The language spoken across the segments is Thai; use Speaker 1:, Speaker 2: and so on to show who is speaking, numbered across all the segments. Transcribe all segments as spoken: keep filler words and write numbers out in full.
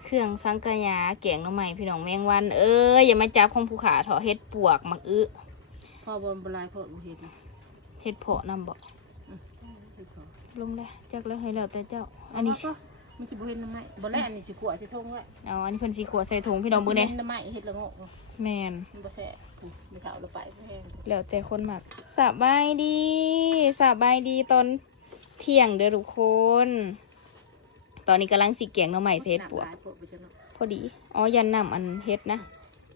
Speaker 1: เครื่องสังกะยาแกงหน่อไม้พี่น้องแมงวันเอ้ยอย่ามาจับของผู้ขาเถาะเฮ็ดปวกมักอึ
Speaker 2: พ่อบนบลายพ่อบุเฮ็ด
Speaker 1: เฮ็ดเพาะนำบ่ลงเลยจักแล้วให้แล้วแต่เจ้าอันนี้
Speaker 2: มันสิบ่เฮ็ดน้ำไม้บ่แล้วอันนี้สิขวดสิทงไว้
Speaker 1: เอาอันนี้เพิ่นสิขวดใส่ถุงพี่น้องเบิ่งแน่
Speaker 2: น้ำไม้เฮ็ดละงก
Speaker 1: แม่น
Speaker 2: มันบ่แซ่บไม่เข้าเราไปแห้ง
Speaker 1: แล้วแต่คนมักสบายดีสบายดีตอนเที่ยงเด้อทุกคนตอนนี้กำลังสิแกงหน่อไม้เฮ็ดปวกพอดีอ๋อยันนำอันเฮ็ดนะ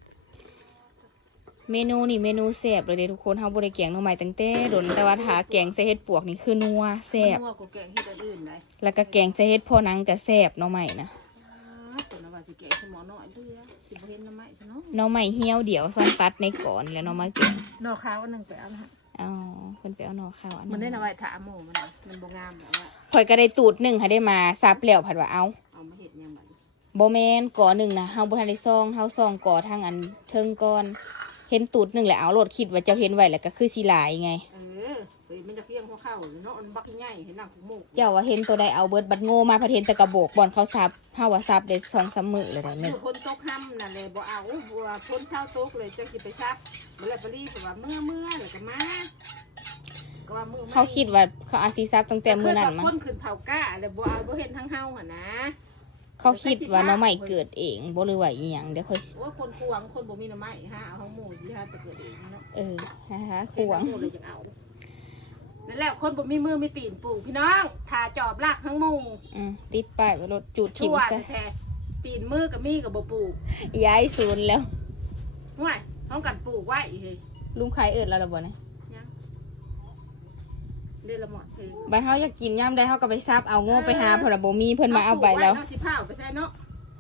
Speaker 1: เมนูนี่เมนูแซ่บเลยเด้ทุกคนเฮาบ่ได้แกงหน่อไม้ตั้งแต่โดนแต่ว่าถ้าแกงใส่เฮ็ดปวกนี่คือนัวแซ่บ
Speaker 2: นัวกว่าแกงเฮ็ดอื่นได้
Speaker 1: แล้วก็แกงใส่เฮ็ดพอนังก็แซ่บหน่อไม้นะ
Speaker 2: ตัวน่ะว่าสิแกงสิหมอน้อยเด้อสิบ่เฮ็ดน้ำไม้ซะเนาะ
Speaker 1: หน่อไม้เหี่ยวเดี๋ยวซ่อนปัดในก่อนแล้วหน่อไม้แกง
Speaker 2: หน่อขาวอันนึงไปเอานะ
Speaker 1: อ๋อเพิ่นไปเอาหน่อขาวอัน
Speaker 2: มันได้น่ะไว้ถาหมู่มันมันบ่งามแล้วว่า
Speaker 1: ข่อยก็ได้ตูดหนึ่งให้ได้มาซับแล้วผัดว่าเอา
Speaker 2: เอามาเฮ็ดยังบัด
Speaker 1: บ่แม่นก่อหนึ่งนะเฮาบ่ทันได้ซองเฮาซองก่อทางอันเทิงก่อนเห็นตูดหนึ่งแหละเอาโลดคิดว่าเจ้าเห็นไว้แล้วก็คือสิหลายไง
Speaker 2: เออเฮ้ยมันจะเพียงหัวเข้าเนาะมันบักใหญ่เห็นหนังหูหมู
Speaker 1: เจ้าว่าเห็นตัวใดเอาเบิดบัดโง่มาพะเห็นแต่กระโบกบ่อนเขาซับเฮาว่าซับได้สองสามมื้อเลยได้แม่น
Speaker 2: คนตกห้ำนั่นเลยบ่เอาบัวคนเช่าตกเลยจังสิไปซับบ่แล้วปรีสิว่าเมื่อเมื่อแล้วก็มาก็ว่ามื้อ
Speaker 1: เขาคิดว่าเขาอาจสิซับตั้งแต่มื้อนั้นมั้ง
Speaker 2: คนขึ้นเผาก้าแล้วบ่เอาบ่เห็นทั้งเฮาหั่นนะ
Speaker 1: เขาคิดว่าน้องใหม่เกิดเองบ่หรือว่าอีหยังเดี๋ยวค่อย
Speaker 2: ว่าคนควงคนบ่มีน้ำไม้ฮะเอาของหมู่สิฮะแต่เกิดเองเนาะ
Speaker 1: เออฮะควง
Speaker 2: เลยจังเอานั่นแหละคนบ่มีมือมีตีนปลูกพี่น้องทาจอบลากทั้งหมู่
Speaker 1: อืมติดป้ายว่ารถจุด
Speaker 2: ทิ้งซะแท้ตีนมือกับมีกับบ่ปลูก
Speaker 1: ย้ายศูนย์แล้ว
Speaker 2: ห่วยต้องกันปลูกไว้เฮ้ย
Speaker 1: ลุงขายเอิดแล้วล่ะบ่นะ
Speaker 2: ยังเล่นละหมดเพลง
Speaker 1: บ้านเฮาอยากกินย่ำได้เฮาก็ไปซับเอาโง่ไปหาเพราะว่าบ่มีเพิ่นมาเอาไปแล้ว
Speaker 2: เนาะสิพาไปใส่เนาะ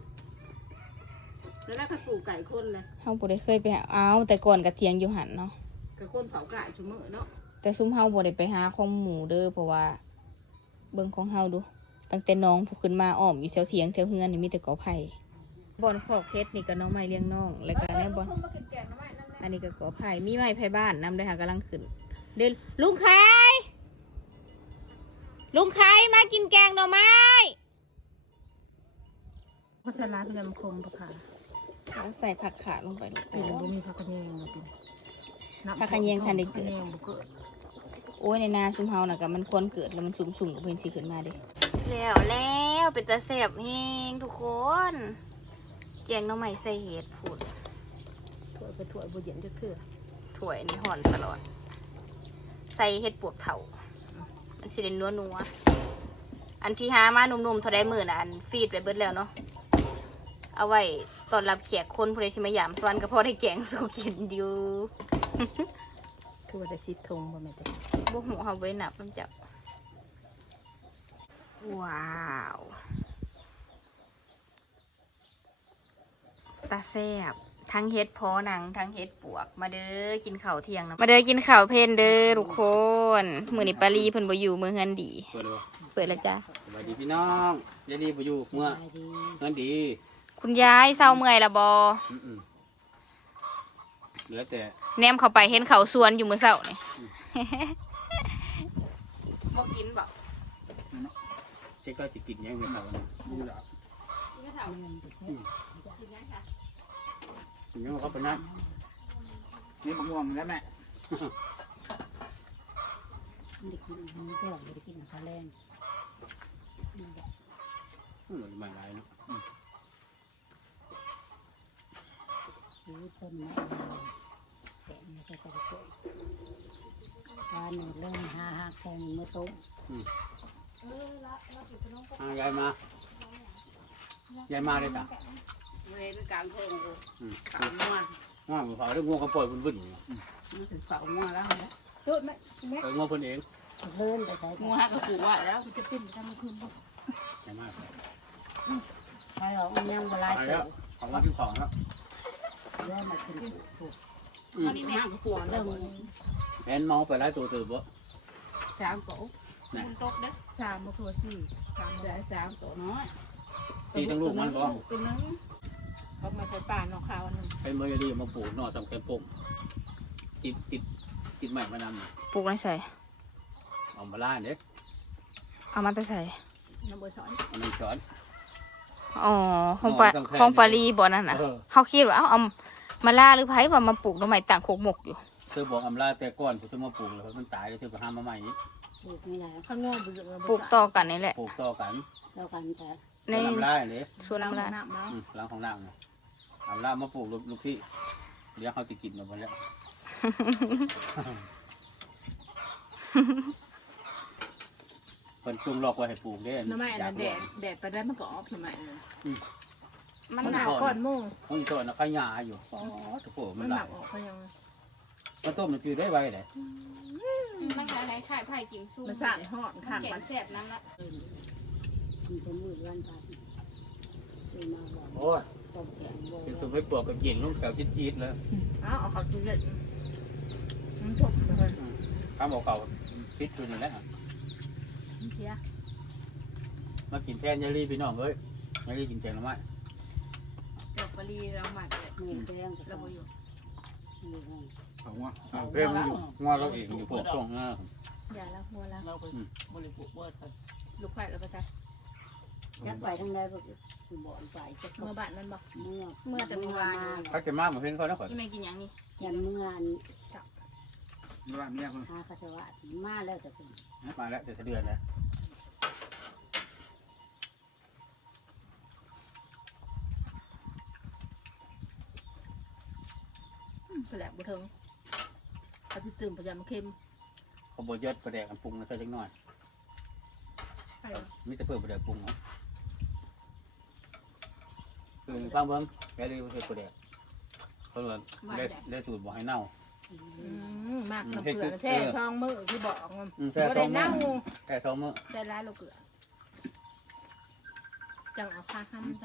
Speaker 2: แล้วแล้วเขาปลูกไก่คนเลย
Speaker 1: เฮาบ่ได้เคยไปหาเอาแต่ก่อนก็เถียงอยู่หั่นเนาะ
Speaker 2: ก็คนเผาไก่ชุมื้อเนาะ
Speaker 1: แต่ซุมเฮาบ่ได้ไปหาของหมูเด้อเพราะว่าเบิ่งของเฮาดูตั้งแต่น้องผู้ขึ้นมาอ้อมอยู่แถวเถียงแถวเฮือนนี่มีแต่กอไผ่บ่อนขอกเพชรนี่ก็น้องไม้เลี้ยงน้องแล้วก็แน่บ่อนอันนี้ก็กอไผ่มีไม้ไผ่บ้านนำได้หากำลังขึ้นเด้อลุงไข่ลุงไข่มากินแกงหน่อไม้
Speaker 2: ก็จะร้านเป็นลำคมปะค่ะ
Speaker 1: ใส่ผักขาลงไปลูก
Speaker 2: โอ้บ่มีผักกระเนียงนะเป็น
Speaker 1: ผักกระเนียงทันได้เกิดโอ้ยในนาชุมเฮาน่ะก็มันควรเกิดแล้วมันชุ่มๆกับเพิ่นสิขึ้นมาเด้แล้วแล้วเป็นตาแซ่บแฮงทุกคนแกงหน่อไม้ใส่เห็ดพูด
Speaker 2: ถ้วยไปถ้วยบ่เย็นจักเทื่อ
Speaker 1: ถ้วยนี่ห่อนตลอดใส่เห็ดปวกเถามันสิได้นัวๆอันที่หามาหนุ่มๆเท่าใดมื้อน่ะอันฟีดไว้เบิดแล้วเนาะเอาไว้ตอนรับแขกคนผู้ใดสิมายามสวรรค์ก็พอได้แกงสู่กินอยู่
Speaker 2: คือว่าได้สิบธงบ่แม่นแต่
Speaker 1: บ่ฮู้เฮาบ่ได้นับนำจับว้าวตาแซ่บทั้งเฮ็ดพอหนังทั้งเฮ็ดปวกมาเด้อกินข้าวเที่ยงนะมาเด้อกินข้าวเพลนเด้อทุกคนมื้อนี้ปารีเพิ่นบ่อยู่มื้อเฮือนดี
Speaker 3: เปิดบ่
Speaker 1: เปิดแล้วจ้ะ
Speaker 3: สวัสดีพี่น้องยายดีบ่อยู่เมื่อเฮือนดี
Speaker 1: คุณยายเศร้าเมื่อยละบ่
Speaker 3: อือๆเหลือแต่
Speaker 1: แนมเข้าไปเห็นเขาสวนอยู่มื้อเช้านี่บ่กินบ่
Speaker 3: เจ๊ก็สิกินยังไม่เท่านะบ่รู้ล่ะ
Speaker 1: กินเท่ากินยังค่ะ
Speaker 3: กินยังเขาปานนั้น
Speaker 2: นี่มะม่วงแล้วแม่ได้กินมันก็ได้กินข้าวแรง
Speaker 3: อือมันหลายเนาะ
Speaker 2: ซื้อต้นมะนาวแกะมาใส่กระปุกปลาหนึ่งเริ่มห้าห้าแกงมือต้ม
Speaker 3: อ่ายายมายายมาได้จ้ะ
Speaker 2: เวรกลางเพิ่งเลยขา
Speaker 3: ง่วงง่วงเขาเรื่องง่วงเขาปล่อยวุ่นๆอยู่
Speaker 2: มันถึงขาง่วงแล้วนะจุดไหม
Speaker 3: เออง่วงเพิ่นเอง
Speaker 2: เพิ่นแต่ใส่ง่วงก็ขู่ว่าแล้วมันจะติ้นไปทำคืนบ่
Speaker 3: ยายมา
Speaker 2: ใช่หรอมันยังบลายเต๋อ
Speaker 3: ของว่าที่ของแล้ว
Speaker 2: เริ่มมาขึ้นถูกตอนนี้แม่ก็ปวดเริ่ม
Speaker 3: แอนเมาไปไล่ตัวเติบบ่
Speaker 2: สามโต๊ะ
Speaker 1: มันตกเด้อ
Speaker 2: สามมาทัวสี่สามได้สามโต๊ะน้อย
Speaker 3: ตีทั้งลูกมันบ่
Speaker 2: เป็นนึงเขามาใส่ป่านนอกข้าวนึง
Speaker 3: เป็นเมื่อดีมาปลูกนอกสำแคมปงติดติดติดใหม่มานำ
Speaker 1: ปลูกอะไรใส่
Speaker 3: เอามาล่าเด็ก
Speaker 1: เอามาแต่ใส่
Speaker 2: น้ำเบอร์ช้อน
Speaker 3: เอาน้ำช้อน
Speaker 1: อ๋อของปลาของปลาลีบ่นั่นน่ะ
Speaker 3: เออ
Speaker 1: เขาคิดว่าเอาเอามาล่าหรือไผว่ามาปลูกหน่อไม้ต่างโคกหมกอยู่
Speaker 3: เธอบอกอำลาแต่ก่อนผมจะมาปลูกแล้วมันตายแล้วเธอไปหามาใหม่อีก
Speaker 2: ปลูกไม่ได้
Speaker 4: ข้างนอกบุญเลย
Speaker 1: ปลูกต่อกันนี่แหละ
Speaker 3: ปลูกต่อกัน
Speaker 2: แล้วกันแต่
Speaker 1: ใน
Speaker 3: แล้วอำลาเลย
Speaker 1: สวน
Speaker 4: ล้าง
Speaker 1: น้ำลาย
Speaker 4: น้ำเนาะ
Speaker 3: อืมหล้างของนางเนี่ยอำลามาปลูกลูกลูกพี่เดี๋ยวเขาจะกินมาหมดแล้ว เพิ่นจุงลอกไว้ให้ปลูกเด้
Speaker 4: น้ำไม้อัน
Speaker 3: จา
Speaker 4: นั้
Speaker 3: ก
Speaker 4: นแดดแดดไปได้มันก็ออฟน้ำไม้เลย
Speaker 1: มัน
Speaker 4: มัน
Speaker 1: ห
Speaker 4: ห
Speaker 1: นา
Speaker 4: นาว วก้อนโม่
Speaker 3: ห้องตัวน่ะขยาอยู่อ๋อทุกคน
Speaker 4: มั
Speaker 3: มัน น
Speaker 4: ห
Speaker 3: ห
Speaker 4: นั
Speaker 3: ลาก ย
Speaker 4: ออกเขายัง
Speaker 3: มันต้มมันจืดได้ไวเลย
Speaker 1: มันคล้ายๆไข่ไผ่กิมซุ่ม
Speaker 4: มันสั่นหอดข้าง
Speaker 1: แก
Speaker 4: มั
Speaker 1: ง
Speaker 4: น
Speaker 1: แสบน้ำละ
Speaker 2: มันจะมืดวันพัดคือมาบอก
Speaker 3: โอ้ย
Speaker 2: ต้มแกงโบ
Speaker 3: กินสุดไม่ปลอกกับเย็นลูกแถวจี๊ดๆเลย
Speaker 4: อ้าวเอาเขาจุเล็ดมันถูกเลย
Speaker 3: ข้ามเอาเก่าพิษอยู่นี่แหละ
Speaker 4: มันเชีย
Speaker 3: มากินแทนยายลี่พี่น้องเอ้ยยายลี่กินแกงหน่อไม้
Speaker 1: ดอกปลีเราหมักเลย
Speaker 2: มือแดงกับ
Speaker 1: เรา
Speaker 2: เรา
Speaker 1: บ่อยู่
Speaker 2: อยู่ห้อง
Speaker 3: เอางวเอาเพิ่มมันอยู่งอเราเองอยู่พวกตรงเออ
Speaker 1: อย่าละหัวละ
Speaker 4: เราไปบริบุกเบิดกัน
Speaker 1: ลูกไผ่เราไปใส่
Speaker 2: ยักไปทางใดก็คือบ่อนไปจะ
Speaker 4: เมื่อบ้านมันบอก
Speaker 2: เมื่อ
Speaker 1: เมื่อแต่เมื่อวาน
Speaker 3: พักจะมาเหมือนเพื่อนเขานะข่อย
Speaker 1: ที่แม่กินอย่างนี้
Speaker 2: ยันเมื่อ
Speaker 3: ไม่ว่าเมียเพิ่น
Speaker 2: หาคาสวะมาแล้วแต่คุณ
Speaker 3: มาแล้วแต่เดือนแล้ว
Speaker 4: แปลกบุเทิงเขาจะตื่นประจำเค็ม
Speaker 3: เขาบ่ยอดประแดกอันปรุงนะสักเล็กน้อย
Speaker 4: ไป
Speaker 3: มีแต่เพิ่มประแดกปรุงเนาะคือฟังเบิ่งแกเลยเพิ่มประแดกเพิ่นว่าได้ได้สูตรบ่ให้เน่า
Speaker 4: มากน้ำเกลือแช่ช่องมือที่บอกมัน
Speaker 3: อืมแช่
Speaker 4: ก็
Speaker 3: สอ
Speaker 4: ได้
Speaker 3: งมื้
Speaker 4: เน่า
Speaker 3: อแค่สองมื้อ
Speaker 4: ได้ร้ายเราเกลือจังเอาค่าข้ามได้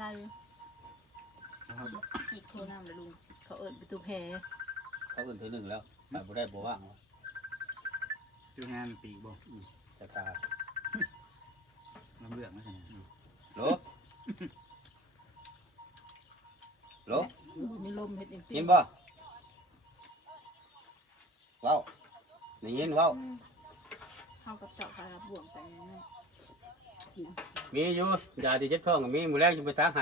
Speaker 1: กีดโคน้ำเลยลุง
Speaker 4: เขาเอิญไปตูแพร
Speaker 3: เขาอื่นเทื่อหนึงแล้วไปบ่ได้บ่ว่าง
Speaker 5: คืองานปีกบ่
Speaker 3: แต่ตา
Speaker 5: น้ำเลือดไม่ใช่
Speaker 3: โหลโหล
Speaker 4: มีลมเห็ดจริง
Speaker 3: ยินบ่เว้าได้ยินเว้า
Speaker 4: เข้ากับเจาะคาราบวงไปนะ
Speaker 3: มีอยู่ยาที่เจ็บท้องก็มีมื้อแรกจะไปซักให้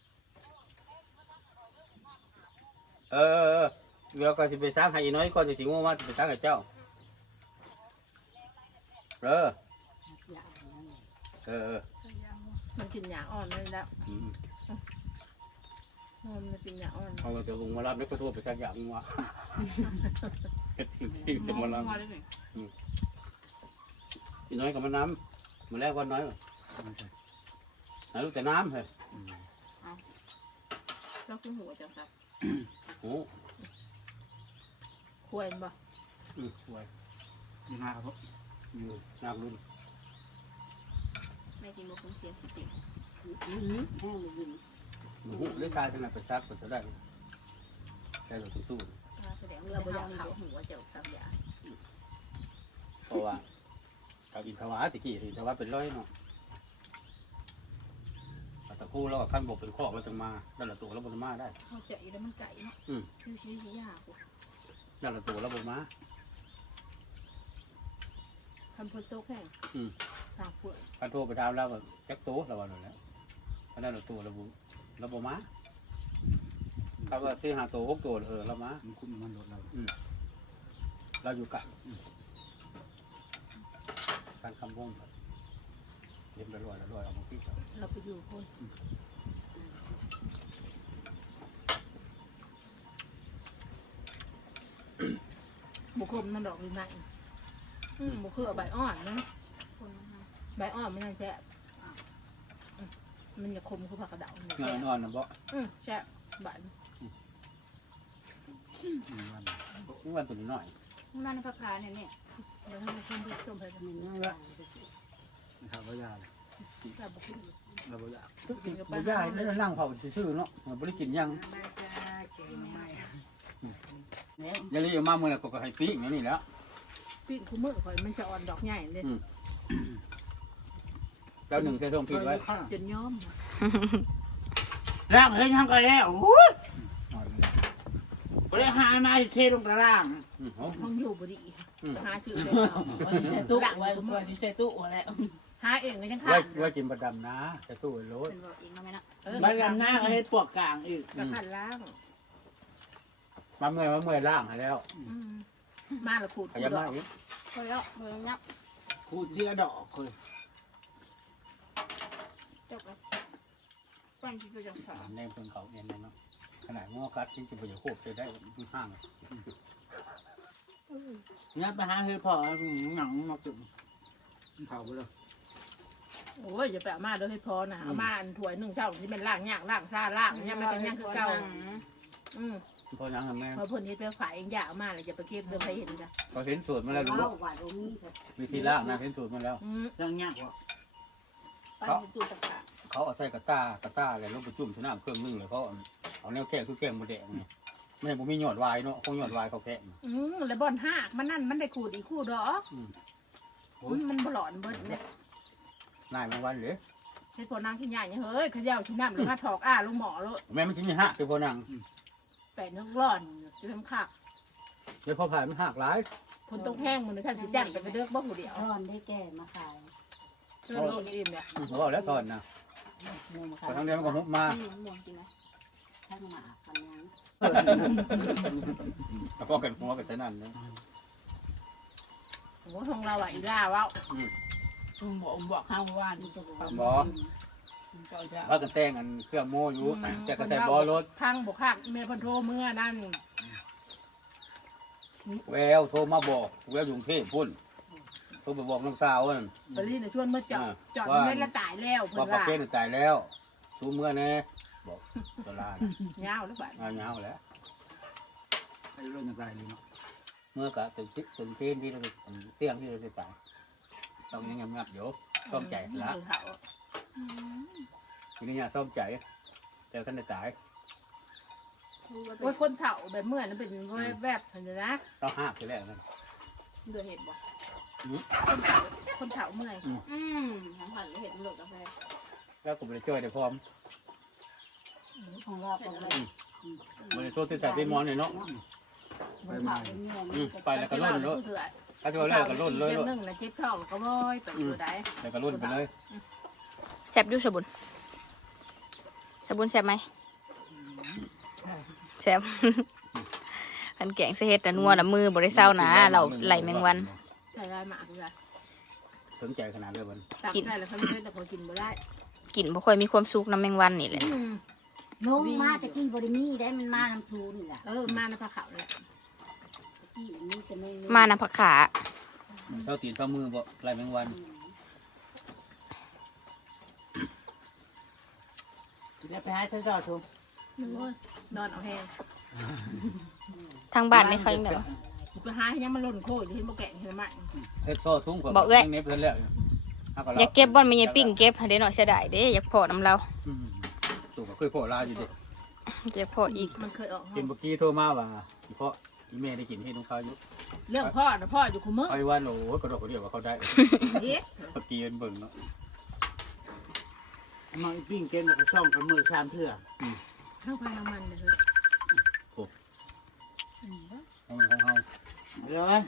Speaker 3: เออเออเออเดี๋ยวก็สิไปซักให้อีน้อยก่อนจะสิงูมาสิไปซักให้เจ้าเออ
Speaker 2: อยากนั่น
Speaker 3: เออเออ
Speaker 4: มันกินหยาอ่อนเลยแล้ว
Speaker 3: อืม
Speaker 4: มันกินหยาอ่อน
Speaker 3: เขาจะลงมารับแล้วก็โทรไปซักอย่างงัวเฮ็ดที่ที่จะมารับ
Speaker 1: งอได้ไหม
Speaker 3: อีน้อยก็มาน้ำมื้อแรกวันน้อยหาลูกแต่น้ำเฮ้ย
Speaker 1: เราคือหัวจังสัก
Speaker 3: โอ้
Speaker 4: ควรบ่
Speaker 3: อืมสวย
Speaker 5: ยี่ห้าครับ
Speaker 3: อยู่น้ำรุ่น
Speaker 1: แม่กินบุกเสียงสิติ
Speaker 2: อืมแห้งเลยยิน
Speaker 3: หนูได้ชายขนาดไปซักก็จะได้ได้รถตู้
Speaker 1: แสดงว่าเราเขาหัวจะสักอย่าง
Speaker 3: เพราะว่าเอาอินทวาตะกี้อินทวาเป็นร้อยเนาะตะคู่แล้วขั้นบกเป็นข้อมันจะมาด้านละตัวแล้วบนมาได้
Speaker 1: เข้าใจแล้วมันไก่เนาะคือชีวิตยากกู
Speaker 3: ด้านละตัวแล้วบนมา
Speaker 4: ทำพลโต๊ะแข่งตาเปื่อย
Speaker 3: ขั้นโทรไปถามแล้วก็แจ็คโต้แล้ววันนั้นแล้วด้านละตัวแล้วบแล้วบมาเขาก็ซื้อหาตัวหกตัวเออแล้วมา
Speaker 5: มันคุ้มมันโดดเรา
Speaker 3: เราอยู่กับการคำวงเย็นลอยลอยเอามาพี่ครับ
Speaker 4: เราไปอยู่คนบุคมนั่นดอกดีไหมอืมบุคือเอาใบอ่อนนะ
Speaker 1: คนมัน
Speaker 4: ใบอ่อนมันยังแฉะมันจะคมคือผักกระเดาเนี่ย
Speaker 3: นอนนอนนะบ่
Speaker 4: อืมแฉะใบ
Speaker 5: วัน
Speaker 3: วันตัวน้อย
Speaker 1: มันพักขาเนี่ยเนี่ย
Speaker 4: แล้วให้มันขึ้นไปต้มไป
Speaker 2: มันนั่งวาง
Speaker 5: นะครับว่ายาเลย
Speaker 4: แต่บุขึ้น
Speaker 5: เราบ่ยา
Speaker 4: ทุกสิ่งกับ
Speaker 3: ไม่ได้ไม่ได้นั่งเผาซื่อๆเนาะมันไม่ได้กินยังยาลีเอามาเมื่อไหร่ก็ให้ปีกนี่นี่แล้ว
Speaker 4: ปีนคู่มือข่อยมันจะอ่อนดอกใหญ่เลย
Speaker 3: แล้วหนึ่งใส่ทงปีกไว้
Speaker 4: จนย้อม
Speaker 5: ร่างเฮ้ยทำกันแล้วโอ้ยบริหารมาเทลงกระร่าง
Speaker 4: ห้องอยู่บดีหาชื่อเลย
Speaker 6: ใส่ตู้ไว้ควรที่ใส่ตู้แล้ว
Speaker 4: หหาเองก็ยัง
Speaker 3: ไว้
Speaker 4: ขาด
Speaker 3: ไว้กินประดำนะจะตู้ไอ้รถ
Speaker 1: เป็นบอกเองแล้วไหมนะ
Speaker 4: เออ
Speaker 5: บ้านลำหน้าก็ให้ปวกกลางอีก
Speaker 4: ก็ขันล้าง
Speaker 3: มาเมื่อยมาเมื่อยล่างให้แล้ว
Speaker 4: อืมมาและขูด
Speaker 3: ขยันมากอีก
Speaker 1: พอแล้วเบิ่งยับ
Speaker 5: คูดเสียดอกเลย
Speaker 1: จบแล้วปั้นที่ก็จะขา
Speaker 3: แนมเพิ่งเขาเอ็นเนาะขนาดงอกัดที่จะไปอยู่โคบจะได้ดูห้าง
Speaker 5: นับไปหาเฮ้ยพอหนังมาจุ่ม
Speaker 3: เขาไปเลย
Speaker 4: โอ้ยอย่าไปเอามาเด้อให้พอนะเอามาอันถ้วยหนึ่งเท่าที่เป็นล่างยากล่างซ่าล่างเนี่ยมันก็ยังคือเก่าอืม
Speaker 3: พอยังทำแม่
Speaker 4: พอเพิ่นเฮ็ดไปขายเองอยากเอามาเลยอย่าไปเก็บเดิมไปเห็นจ้ะ
Speaker 3: พอเห็นสูตรมาแล้วรู้
Speaker 2: เล่าว่าตรงนี้ค่ะ
Speaker 3: วิธีล่างนะเห็นสูตรมาแล้ว
Speaker 4: อืม
Speaker 5: ยังยากวะ
Speaker 1: ปั้นที่ตู้ตะกะ
Speaker 3: เขาเอาใส่กระต้ากระต้าอะไรลงไปจุ่มชนะเครื่องนึ่งเลยเขาเอาแนวแก้คือแก้มโมเดลไงไม่ผมมีหยอดวายเนาะคงหยอดวายเขาแก้
Speaker 4: อืมแล้วบอนหากมันนั่นมันได้ขูดอีกคู่ดอก
Speaker 3: อืม
Speaker 4: อืมมันบ่หลอนเบิดเนี่ย
Speaker 3: นายแมงวันหรือ
Speaker 4: ให้พอนางขี้ใหญ่เนี่ยเฮ้ยเขย่าขี้น้ำแล้วมาถอกอ้าลงหมอแล้ว
Speaker 3: แม่มันชิ้นมีหักคือพอนัง
Speaker 4: แปะนึกร้อนจะทำคัก
Speaker 3: เดี๋ยวพอผ่านมันหักหลาย
Speaker 4: คนต้องแห้งมันท่านสิจ้างแต่ไปเลือกบ่หูเดียว
Speaker 2: ทอนได้แก่มาขาย
Speaker 4: เชื่อโลกนี่เนี่ย
Speaker 3: เขาบอกแล้วตอนนะ
Speaker 2: เงินมา
Speaker 3: พ
Speaker 2: ขา
Speaker 3: อย ทั้งเดียวมันก็หุบมา
Speaker 1: นี่ม่วงจริงไหม
Speaker 2: ทั้งหมากันยัง
Speaker 3: แล้วก็กันหัวกันแต่นั่นนะ
Speaker 4: โอ้ของเราอ่ะอีล่าว้าวอืมบอกบอกข้างว่าน
Speaker 2: มันจะบอก
Speaker 3: บอ
Speaker 4: ก็จะ
Speaker 3: ว่ากันแต่งกันเครื่องโม่อยู่แต่ก็ใส่บอรถ
Speaker 4: ข้างบอกข้างแม่พันโทเมื่อนั่น
Speaker 3: แววโทรมาบอกแววอยู่กรุงเทพพุ่นโทรไปบอกน้องสาวนั่น
Speaker 4: ตอนนี้ในช่วงเมื่อจอดจอดไม่ละตายแล้วเพิ่
Speaker 3: ว่าน ปา
Speaker 4: ว่า
Speaker 3: เป้นตายแล้วซูเมื่อแน่บอกตลาด
Speaker 4: เงาหรือเปล่า
Speaker 3: เอาเงาแล้ว
Speaker 5: ไอ้เรื่องอะไรเลยเนาะ
Speaker 3: เมื่อกะตึกทิศตึกเทียนที่เราเตี้ยงที่เราจะตายต้องยังงับๆอยู่ต้มใจละ
Speaker 4: เขา
Speaker 3: ทีนี้เนี่ยต้มใจแต่ท่านได้ตาย
Speaker 4: โอ้ยคนเฒ่าแบบเมื่อนั้นเป็นแบบเห็นนะ
Speaker 3: ต้องห้าทีแรกนั่น
Speaker 1: เดือเห็ดบ่
Speaker 4: คนเฒ่าคนเฒ่าเมื่อย
Speaker 1: อืมทั้งผัดเห็ดเหลือกกาแฟ
Speaker 3: แล้วก็บริจอยได้พร้อม
Speaker 2: ของเราของเรา
Speaker 3: บริโซที่ใส่ที่มอนเนี่ยเนาะ
Speaker 2: ไปมาเนี่ย
Speaker 3: อืมไปแล้วก็ล่นเลย
Speaker 4: เถื่อ
Speaker 3: ถ้าจะเอาแล้วก็ล่นเลย
Speaker 4: เจ็บนึ่งนะเจ็บท้องก็บ่อยไปอยู่ได้
Speaker 3: แล้วก็ล่นไปเลย
Speaker 1: แซ่บอยู่สบุนสบุนแซ่บไหมแซ่บ ขันแกงเสเฮ็ดแต่นัวน้ำมือบริเศร้านะเราไหลแมงวัน
Speaker 4: ใช่ได้หมากเลย
Speaker 3: สนใจขนาดเลยมัน
Speaker 4: ตักได้แล้วเขาไม่ได้แต่พอกินบ่ได้
Speaker 1: กินบ่ค่อยมีความสุขน้ำแมงวันนี่แหละ
Speaker 2: ลงมาจะกินบริมีได้มันมาน้ำทูนี่แหละ
Speaker 4: เออมาในผ้าขาวเลย
Speaker 2: ที่นี่จะไม่
Speaker 1: มาน้ำผักขา
Speaker 3: เช้าตีนเช้ามือบ่ไรแมงวัน
Speaker 5: แล้วไปหาเธอต่อชม
Speaker 4: นอนเอาแห้ง
Speaker 1: ทางบ้านนี่เขายังไงวะ
Speaker 4: ไปหาให้ยังมันหล่นโค้ยที่บ่แกะเห็นไหม
Speaker 3: เฮ็ดโซ่ทุ่ง
Speaker 1: บอกเอ้ย
Speaker 3: เน็บเพิ่นแล้ว
Speaker 1: อยากเก็บบ่อนไม่ยายปิ้งเก็บให้ได้หน่อยเสียดายเด้อยากพอน้ำเรา
Speaker 3: ตู่ก็เคยพ่อลาอยู่ดิ
Speaker 1: อยากพออีก
Speaker 4: มันเคยออก
Speaker 3: กินเมื่อกี้โทรมาว่าเพราะอีเมลได้กินให้น้องเขาอยู่
Speaker 4: เรื่องพ่อนะพ่ออยู่คุมมือ
Speaker 3: ไอ้ว่าโอ้กระโดดกระเดียวว่าเขาได้
Speaker 4: เอ๊ะ
Speaker 3: เมื่อกี้เบิ่งเนาะ
Speaker 5: มาปิ้งเกนกับช่องกับมือชามเถื่อ
Speaker 4: ข้างพาน้ำมันเลย
Speaker 3: ของของเฮา
Speaker 5: เดี๋ยวฮัล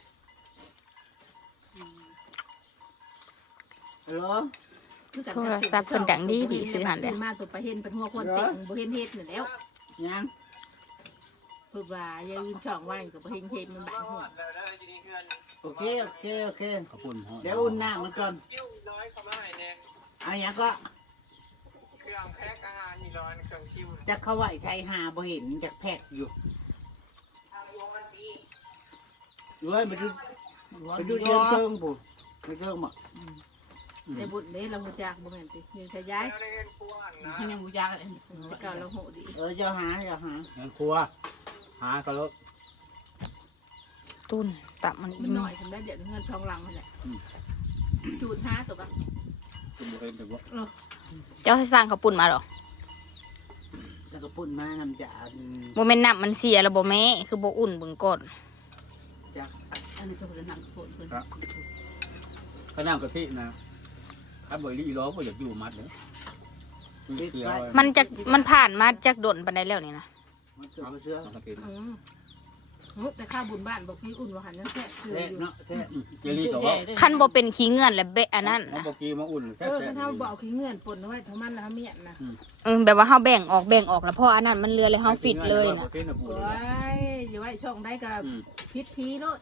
Speaker 5: โหล
Speaker 1: โทรศัพท์เพิ่นดังดีดีซื้อหันเด้อ
Speaker 4: มาตัวไปเห็นเป็นหัวคนเต็งบ่เห็นเฮ็ดนี่แล้ว
Speaker 5: ยัง
Speaker 4: เพิ่นว่าอย่าลืมช่องไว้ก็บ่เห็นเฮ็ดมันบาดหัว
Speaker 5: โอเคโอเคโอเค
Speaker 3: ขอบคุณ
Speaker 5: เดี๋ยวอุ่นน้ำมันก่อน
Speaker 6: ยิ้วร้อยเข้ามาให้เนี่ย
Speaker 5: เอาอย่างก็
Speaker 6: เครื่องแพ็คอาหารนี่ร้อนเครื่องชิว
Speaker 5: จะเข้าไหวใครหาบ่เห็นจากแพกอยู่
Speaker 6: ทางวงอันดี
Speaker 5: เว้ยมาดูมาดูเดินเติงปู่ไปเติงมา
Speaker 4: แต่บุญเด้เราบ่จักบ่แม่นติยังจะย้าย
Speaker 6: แล้วได้เงินกวนนะ
Speaker 4: ยังบ่จักแต่เก่าเราโหดี
Speaker 5: เออจะหาจะหา
Speaker 3: เงินครัวหาก็แล้ว
Speaker 1: ตุนปะมัน
Speaker 4: มันน้อยทำได้เดี๋ยวเงินทองหลังนั่นแหละจูดหาตัวบ่
Speaker 3: คุณบ่เห็นแต่ว่า
Speaker 1: เจ้าให้สร้างข้าวปุ่นมาหรอ
Speaker 5: แล้วก็ปุ่นมานำจ่า
Speaker 1: บ่แม่นน้ำมันเสียแล้วบ่แม่คือบ่อุ่นเบิ่งก่อน
Speaker 5: จาก
Speaker 4: อันนี้ก็เป็นหนังโคตรเพิ่น
Speaker 3: ข้าวน้ำกะทินะถ้าบ่รีร้อบ่อยากอยู่มัดเลยเกี่ยว
Speaker 1: มันจะมันผ่านมาจากดนปานใดแล้วนี่นะ
Speaker 5: มันจะเอาเสื้อ
Speaker 3: กะทิ
Speaker 4: อืมแต่ข้าวบุญบ้านบอกพี่อุ่นว่าหันยังแค่คือ
Speaker 5: แท้
Speaker 4: อยู่
Speaker 5: เนาะแท้
Speaker 3: เจลี่ก็ว่า
Speaker 1: คันบ่เป็นขี้เงื่อนและเบะอันนั้น
Speaker 3: เขาบอกกีมาอุ่นแซ่
Speaker 4: เออ
Speaker 3: แซ่
Speaker 4: ถ้าเบาขี้เงื่อนปนเอาไว้ทั้งมันแล้วเมียนนะ
Speaker 1: เออแบบว่าเฮาแบ่งออกแบ่งออกแล้วพออันนั้นมันเรือเลยเฮาฟิตเลยนะ
Speaker 3: เส้นน่ะปู
Speaker 4: โอ้
Speaker 3: เลย
Speaker 4: ยอย่าไว้ช่องได้กับพิษพีโลด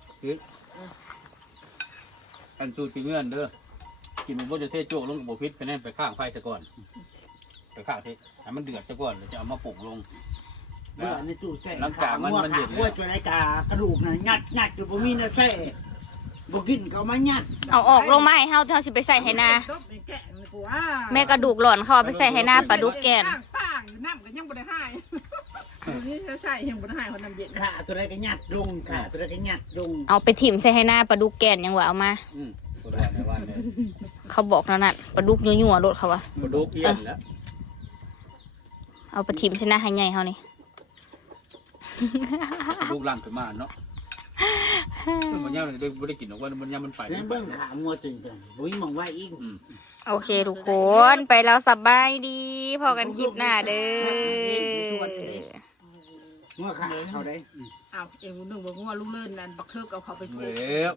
Speaker 3: อันสูตรกินเงื่อนเด้อกินมันก็จะเทโจกลงกับโบพิษไปแน่นไปข้างไฟซะก่อนไปข้างที่ให้มันเดือดซะก่อนแล้วจะเอามาปลุกลง
Speaker 5: เมื่อในตู้แท้
Speaker 3: หลังจากมันมันเดือด
Speaker 5: หัวตัวไรกากระดูกน่ะงัดงัดอยู่บ่มีแนวแท้บ่กินก็เอามางัด
Speaker 1: เอาออกลงมาให้เฮาเฮาสิไปใส่ให้นา
Speaker 4: ต้มแกะมันกูว่า
Speaker 1: แม่กระดูกหล่อนเขาเอาไปใส่ให้หน้าปลาดุกแก่น
Speaker 4: ป้างป้างน้ำก็ยังบ่ได้ให้นี่เขาใช่ยังบ่ได้ให้คนน้ำเย็น
Speaker 5: ขาตัวไรก็งัดลงขาตัวไรก็งัดลง
Speaker 1: เอาไปถิ่มใส่ให้หน้าปลาดุกแก่นยังว่าเอามา
Speaker 3: อืมตัววันในวันเนี่ย
Speaker 1: เขาบอกนั่นน่ะปลาดุกยั่วๆรถเขาว่า
Speaker 3: มาดูเกี้ยนแล้ว
Speaker 1: เอาไปถิ่มใส่หน้าให้ใหญ่เฮานี่
Speaker 3: ลูกล่างขึ้นมาเนาะมันยังไม่ได้กินหรอกว่ามันยังมันไป
Speaker 5: แล้วเบิ่งขางัวจริงจังบ่มีหม่องไว้อีก
Speaker 1: โอเคทุกคนไปแล้วสบายดีพอกันคลิปหน้าเด้อ
Speaker 5: งัวขาเขาได้
Speaker 4: อ้าวเอ็งหนึ่งบอกว่าลูกเล่นนั่นบักเทิกเอาเขาไป
Speaker 3: แล้ว